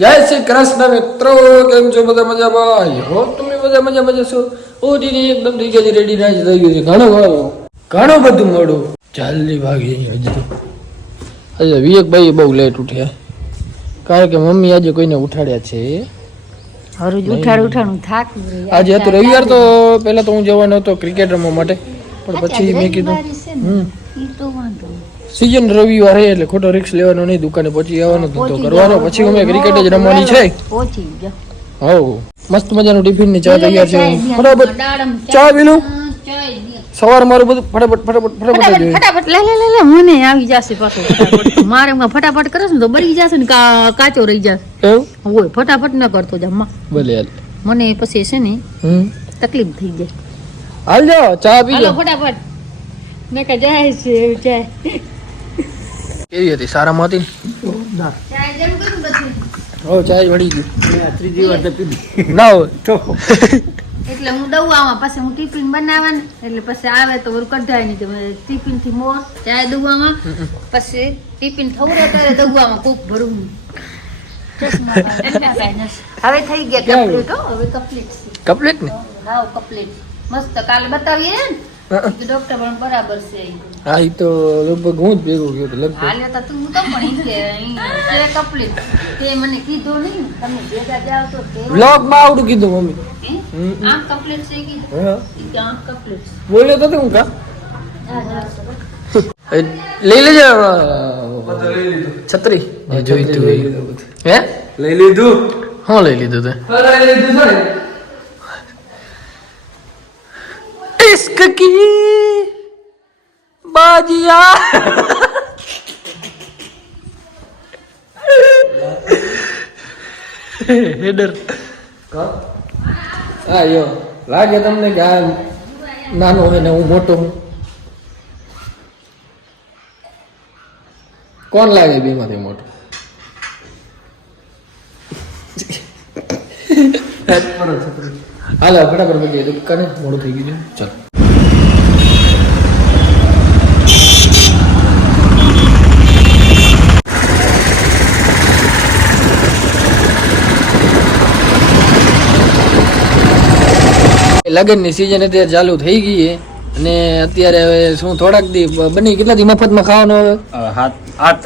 જય શ્રી કૃષ્ણ મિત્રો, કેમ છો બધા મજામાં? હો તમે બધા મજામાં છો? ઓ દીદી એકદમ થઈ ગયા છે, રેડી રાજ થઈ ગયું છે. ઘણું બધું મોડું જલ્દી ભાગી હજી તો. આજે વિવેકભાઈ બહુ લેટ ઉઠ્યા કારણ કે મમ્મી આજે કોઈને ઉઠાડ્યા છે. આજે હતું રવિવાર, તો પહેલા તો હું જવાનો હતો ક્રિકેટ રમવા માટે, પણ પછી મેં કીધું સીઝન રવિવાર એટલે ખોટો રિસ્ક લેવાનો નહીં, દુકાને પહોંચી આવવાનું તો કરવાનો, પછી અમે ક્રિકેટ જ રમવાની છે. હવ મસ્ત મજાનું ટિફિન ની ચા તૈયાર છે. બરાબર ચા પીલું સવાર મારું બધું ફટાફટ લે મને આવી જશે પાછો. મારે ફટાફટ કરે ને તો બળી જશે ને કાચો રહી જશે. એવું હોય ફટાફટ ન કરતો જમવા ભલે હાલ, મને પછી છે ને તકલીફ થઈ જાય. હાલ જાઓ ચા પી જાઓ ફટાફટ. મેં કે જાય છે એવું ચાય કેવી હતી? સારામાં હતી? હો ચાય વળી ગઈ ત્રીજી વાર તો પીધી ના હોય તો એટલે હું દઉવામાં પછી હું ટિફિન બનાવવાનું, એટલે પછી આવે તો કઢાય નહીં કે ટિફિન થી મોર ચાય દઉવામાં, પછી ટિફિન થવું ત્યારે દઉવામાં કોક ભરવું. હવે થઈ ગયા કમ્પ્લીટ. હવે કમ્પ્લીટ ને? હા કમ્પ્લીટ મસ્ત. કાલે બતાવીએ ને ડોક્ટર પણ બરાબર છે. હા એ તો લગભગ હું જ ભેગો ગયો તો લગભગ. હાલે તો તું તો પણ ઈ છે કમ્પ્લીટ. તે મને કીધું નહીં, તમે ભેગા જાવ તો બ્લોગ માં આવડું કીધું મમ્મી. આમ કમ્પ્લીટ છે કીધું. હા ઈ આમ કમ્પ્લીટ બોલ્યો તો હું કા હા લઈ લેજો છત્રી જોઈ તું હે લઈ લીધું. હા લઈ લીધું તે इश्क की बाजिया हेडर હા યો લાગે તમને કે આ નાનો હોય ને હું મોટો હું? કોણ લાગે બે માંથી મોટો? હાલો ફટાફટ બધી દુકાને મોડું થઈ ગયું છે. ચાલો લગ્ન ની સિઝન અત્યારે ચાલુ થઈ ગઈ છે અને અત્યારે હવે શું થોડાક દી બની કેટલા દી મફતમાં ખાવાનું? હવે 8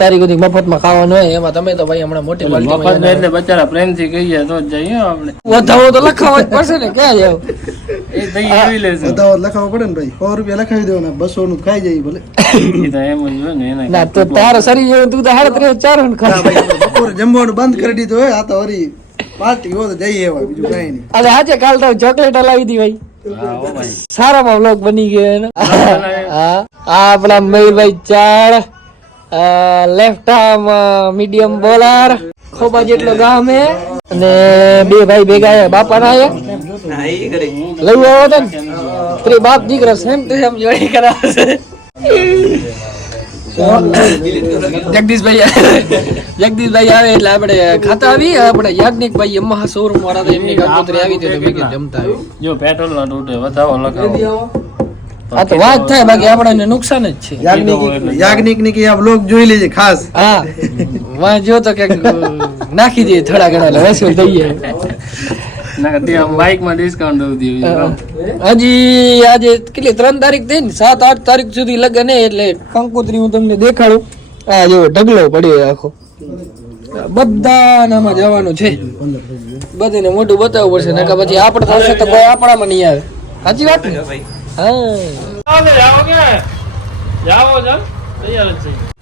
તારીખ સુધી મફતમાં ખાવાનું હોય. એમાં તમે તો ભાઈ હમણાં મોટી પાર્ટી એટલે બચારા પ્રેમથી કહીએ તો જઈએ આપણે. વધાવો તો લખાવો જ પડશે ને, ક્યાં જાવ? એ ભાઈ એવી લેશે વધાવો લખાવો પડે ને ભાઈ. 100 રૂપિયા લખાવી દેવાના, 200 નું ખાઈ જાય ભલે. એ તો એમ જ હોય ને એને. ના તો તારો શરીર જેવું તું તો 3.5-4 નું ખાય. બપોરે જમવાનું બંધ કરી દીધું હોય. આ તો હરી પાર્ટી હો તો જઈએ હવે, બીજું કઈ નહીં. અરે આજે કાલ તો ચોકલેટ લાવી દી ભાઈ. સારામાં વ્લોગ બની ગયો. હા આપણા મયુરભાઈ ચાળ, લેફ્ટ આર્મ મીડિયમ બોલર, ખોબા જેટલો ગામ હે અને બે ભાઈ ભેગા બાપા ના લઈ આવ્યો હતો ને ત્રી બાપ દીકરા સેમ ટુ સેમ જોડી કરાવશે. જગદીશભાઈ આવે એટલે આપણે ખાતા આવી. આપણે યાજ્ઞિકભાઈ યમહા શોરૂમ વાળા એમની કંકોત્રી આવી હતી તો ભેગી જમતા આવી. જો પેટ્રોલ ના તૂટે વધાવો લગાવો. આ તો વાત થાય, બાકી આપણને નુકસાન જ છે. યાજ્ઞિક ની કે આ વ્લોગ જોઈ લેજે ખાસ. હા વાં જો તો કે નાખી દે થોડા ઘણા વસૂલ દઈએ. બાઇકમાં ડિસ્કાઉન્ટ હજી આજે કેટલી 3 તારીખ થઈ ને, 7-8 તારીખ સુધી લગન એટલે કંકોત્રી હું તમને દેખાડું. આ જો ઢગલો પડ્યો આખો, બધાનામાં જવાનું છે. બધાને મોટું બતાવવું પડશે, નકર પછી આપણે થશે તો કોઈ આપણામાં નહીં આવે. સાચી વાત ને?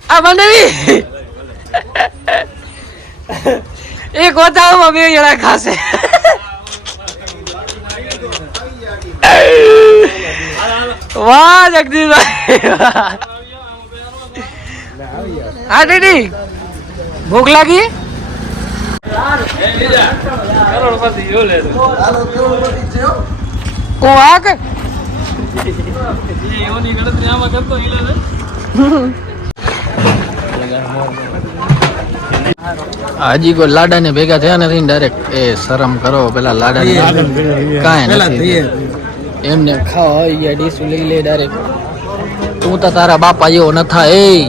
હા માંડવી એક વધારામાં 2 જણા ખાશે. વાહ જગદીશભાઈ, હા દીદી ભૂખ લાગી? હજી કોઈ લાડા ને ભેગા થયા નથી. ડાયરેક્ટ એ શરમ કરો, પેલા લાડા કાંઈ નથી એમને ખાવા આવી ગયા. ડીશું લઈ લે ડાયરેક્ટ. તું તો તારા બાપા જેવો ન થાય.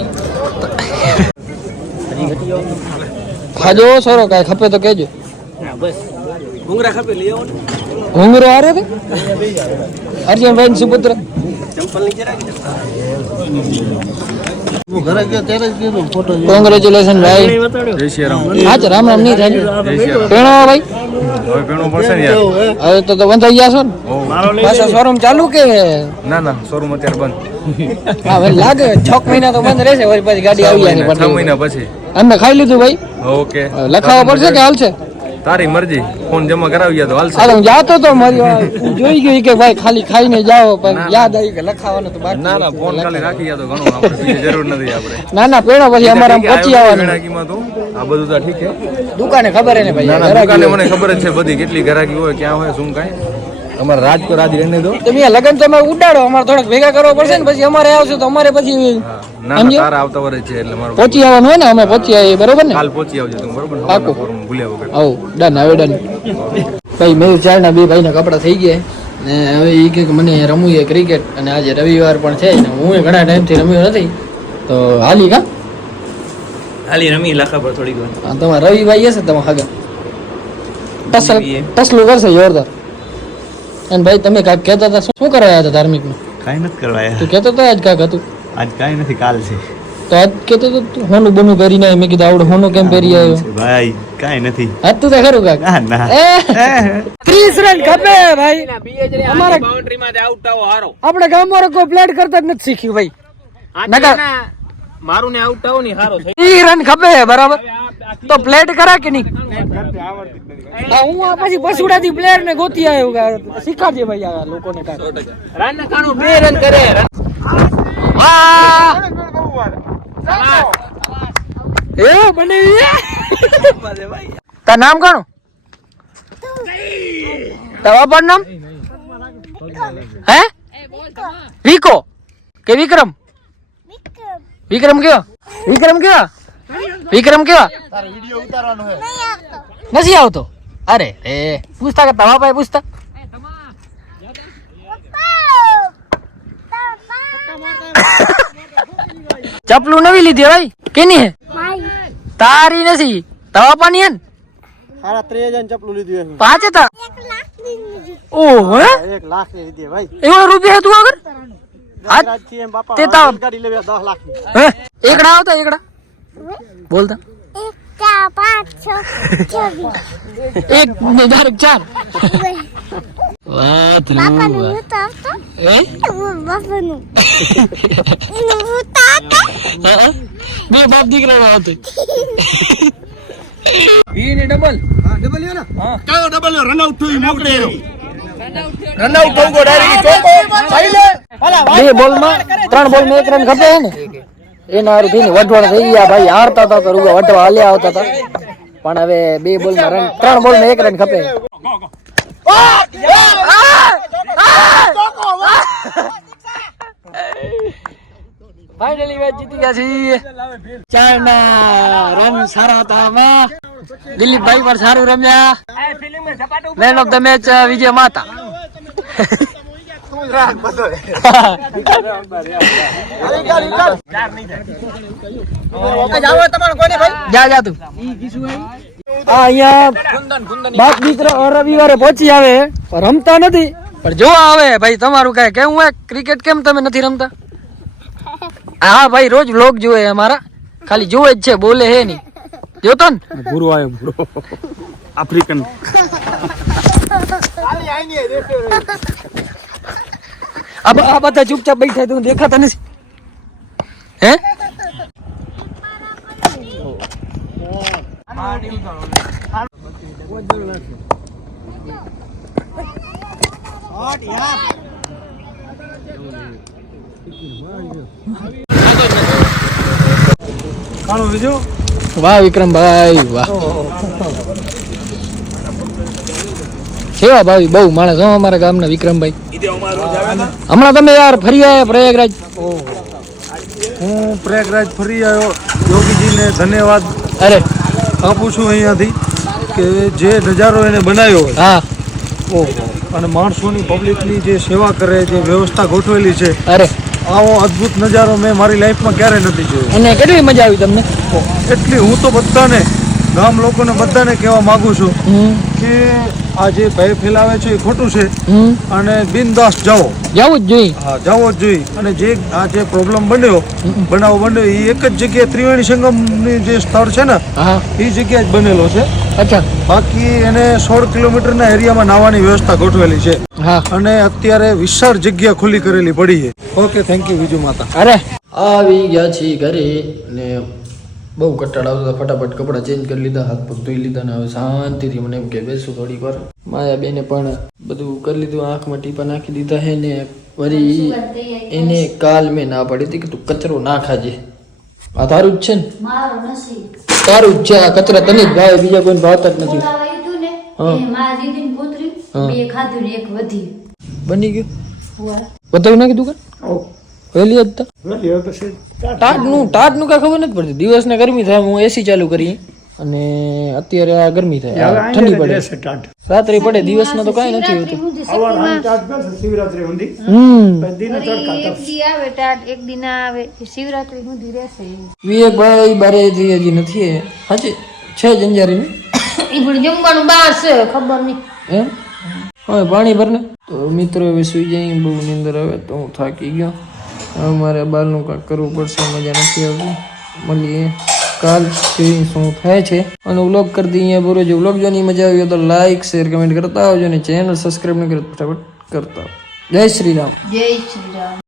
ખાજો સોરો કાંઈ ખપે તો કહેજો. ઘૂંઘરા ખપે લઈ આવો ને. ઘૂંઘરો હારે તે અર્જુનભાઈ સુપુત્ર ચંપલ નીચે રાખી કોંગ્રેચ્યુલેશન ભાઈ. હા જ રામ રામ નહીં થાય પેણો ભાઈ. હવે તો બંધાઈ ગયા છો ને પાછા શોરૂમ ચાલુ કે ના શોરૂમ અત્યારે બંધ. હા ભાઈ લાગે 6 મહિના તો બંધ રહેશે વળી પાછી ગાડી આવી જાય 6 મહિના પછી. અમે ખાઈ લીધું ભાઈ. ઓકે લખાવવા પડશે કે હાલશે? તારી મરજી. ફોન જમા કરાવી ગયા તો હાલશે. હા હું જાતો તો મારી જોઈ ગઈ કે ભાઈ ખાલી ખાઈને જાઓ પણ યાદ આવી કે લખાવાનું તો બાકી. ના ફોન ખાલી રાખી ગયા તો ઘણું. આપણે બીજી જરૂર નથી આપણે. ના પેણો પછી અમારે આમ પહોંચી આવવાનું. ગરાકીમાં તો આ બધું તો ઠીક છે. દુકાને ખબર હે ને ભાઈ. ના દુકાને મને ખબર જ છે બધી કેટલી ગરાકી હોય ક્યાં હોય શું કાંઈ. અમારે રાજકોટ રાજ રહેને દો. તમે લગન તો અમે ઉડાડો અમારે થોડાક ભેગા કરવા પડશે ને પછી અમારે આવશે તો અમારે પછી ના તારા આવતા વર્ષ છે એટલે મારું પહોંચી આવવાનું હોય ને અમે પહોંચી આવીએ બરોબર ને. કાલ પહોંચી આવજો તમે બરોબર ને. પાકું. ભૂલ્યા વગર. આવો ડન હવે ડન. ભાઈ મેં ચારના બે ભાઈના કપડા થઈ ગયા ને હવે એ કે મને રમવું છે ક્રિકેટ અને આજે રવિવાર પણ છે ને હું ઘણા ટાઈમથી રમ્યો નથી તો હાલી કા હાલી રમી લાખા પર થોડીક વાર. હા તમારા રવિભાઈ હશે તમારા હગા ટસલું કરશે જોરદાર. અને ભાઈ તમે કાંઈક કહેતા હતા શું કરાયા હતા ધાર્મિકનું? કાંઈ નથી કરવાયા. તું કહેતો હતો આજ કાંઈક હતું આજ કાંઈ નથી, કાલ છે. તો આજ કહેતો હતો તું હોનું બનું પહેરીને આવ્યો. મેં કીધું આવડે હોનું કેમ પહેરી આવ્યો? ભાઈ કાંઈ નથી. આજ તું તો ખરું કાંક ના 30 રન ખપે ભાઈ. અમારા બાઉન્ડ્રીમાં આઉટ આવો હારો. આપણે ગામમાં કોઈ પ્લેટ કરતા જ નથી શીખ્યું ભાઈ. મારું ને આઉટ આવો ને હારો થઈ. 30 રન ખપે બરાબર તો પ્લેટ કરા કે નહીં? હું આ પછી પશુડાથી પ્લેયર ને ગોતી આવ્યો શીખાડજે ભાઈ આ લોકોને કાંઈક. રન કાણું 2 રન કરે. એ બની તાર નામ કોનું? તારા બાપાનું નામ હે? વિકો કે વિક્રમ? વિક્રમ કયો? નથી આવતો? અરે રે પૂછતા કે તમારા પાસે પૂછતા. ચપલું નવી લીધી ભાઈ કેની હે? તારી નથી તવા પાની હે ને? સારા 3000 ચપલું લીધું એમ. 5 હતા? ઓહો 1 લાખ ની લીધી ભાઈ. એવો રૂપિયા તું આગળ રાજથી એમ બાપા તે તાવ ગાડી લેવા 10 લાખ ની. હે એકડા આવતા એકડા બોલતા 1 ને ડાયરેક્ટ 4 વાહ બાપાનું હે બાપાનું બે બાપ દીકરા નો હતો ઈ ને ડબલ હા ડબલ યો ને. હા કયો ડબલ રન આઉટ થયું મોકલે. રન આઉટ થયો ડાયરેક્ટ ચોકો ખાઈ લે. બે બોલ માં 3 બોલ માં 1 રન ખપે ને એના હારું થઈને વઢવાડ થઈ ગયા ભાઈ. હારતા હતા તો રૂગા વઢવા હાલ્યા આવતા હતા પણ હવે 2 બોલ માં રન 3 બોલ માં 1 રન ખપે. ફાઇનલી મેચ જીતી ગયા છીએ. 4 ના રન સારા હતા આમાં. દિલીપભાઈ પણ સારું રમ્યા. મેન ઓફ ધ મેચ વિજય માતા. જા તું અહીંયા બાપ દીકરા રવિવારે પહોંચી આવે પણ રમતા નથી પણ જોવા આવે ભાઈ. તમારું કઈ કેવું હોય ક્રિકેટ કેમ તમે નથી રમતા? હા ભાઈ રોજ વ્લોગ જોવે અમારા ખાલી જોવે જ છે બોલે હે નહીં જોતો ને. ગુરુ આયો બુરો આફ્રિકન. આ બધા ચૂપચાપ બેઠા તું દેખાતા નથી હે? વાહ વિક્રમભાઈ વાહ. કેવા ભાઈ બહુ માણસ હો અમારા ગામના વિક્રમભાઈ. હમણાં તમે યાર ફરી આવ્યા પ્રયાગરાજ? હું પ્રયાગરાજ ફરી આવ્યો. યોગીજીને ધન્યવાદ અરે આપું છું અહીંયાથી કે જે નજારો એને બનાવ્યો હોય હા અને માણસોની પબ્લિકની જે સેવા કરે જે વ્યવસ્થા ગોઠવેલી છે અરે આવો અદ્ભુત નજારો મેં મારી લાઈફમાં ક્યારેય નથી જોયો. અને કેટલી મજા આવી તમને? એટલી હું તો બધાને ગામ લોકોને બધાને કહેવા માંગુ છું કે આ જે ભય ફેલાવે છે એ ખોટું છે અને બિનદાસ જાઓ. જવું જ જોઈએ. હા, જવો જ જોઈએ. અને જે આ જે પ્રોબ્લેમ બનાવ બન્યો એ એક જ જગ્યાએ ત્રિવેણી સંગમની જે સ્થળ છે ને હા. એ જગ્યાએ જ બનેલો છે. અચ્છા. બાકી એને 16 કિલોમીટરના એરિયામાં નાવાની વ્યવસ્થા ગોઠવેલી છે. હા. અને અત્યારે વિશાળ જગ્યા ખુલ્લી કરેલી પડી છે. ઓકે, થેન્ક યુ વિજુ માતા. અરે આવી ગયા છીએ ઘરે ને બહુ કંટાળો આવતો હતો. ફટાફટ કપડાં ચેન્જ કરી લીધા, હાથ પગ ધોઈ લીધા ને હવે શાંતિથી મને એમ કે બેસું થોડીક વાર. માયા બેને પણ બધું કરી લીધું, આંખમાં ટીપા નાખી દીધા હે ને વળી એને કાલ મેં ના પાડી હતી કે તું કચરો ના ખાજે. આ તારું જ છે ને? મારો નસીબ તારું જ છે. આ કચરા તને જ ભાવે, બીજા કોઈને ભાવતા જ નથી. બોલાવાયું હતું ને એ મારા દીદીની પુત્રી બે ખાધું ને એક વધી બની ગયું. હુઆ બતાવી નાખી તું કે વહેલી જ તો ટાટનું કાંઈ ખબર નથી પડતી. દિવસને ગરમી થાય, હું એસી ચાલુ કરી અને અત્યારે આ ગરમી થાય, આ ઠંડી પડે, રાત્રે પડે, દિવસમાં તો કાંઈ નથી હોતું. શિવરાત્રી ઊંધી એક દી આવે ટાટ, એક દી ના આવે. શિવરાત્રી સુધી રહેશે વિવેકભાઈ બારે હજી નથી. હાજી છે જંજારી એ પણ જમવાનું બહાર છે, ખબર નહીં એમ. હવે પાણી ભરને તો મિત્રો હવે સુઈ જાય. બહુ નીંદર આવે તો હું થાકી ગયો. હવે મારે બારનું કાંઈક કરવું પડશે, મજા નથી આવતી. મળીએ કાલ જોઈએ શું થાય છે. અને વ્લોગ કરી દઈએ પૂરો. જો વ્લોગ જોવાની મજા આવી હોય તો લાઈક શેર કમેન્ટ કરતા આવજો અને ચેનલ સબસ્ક્રાઈબ ન કરે ફટાફટ કરતા આવજો. જય શ્રી રામ. જય શ્રી રામ.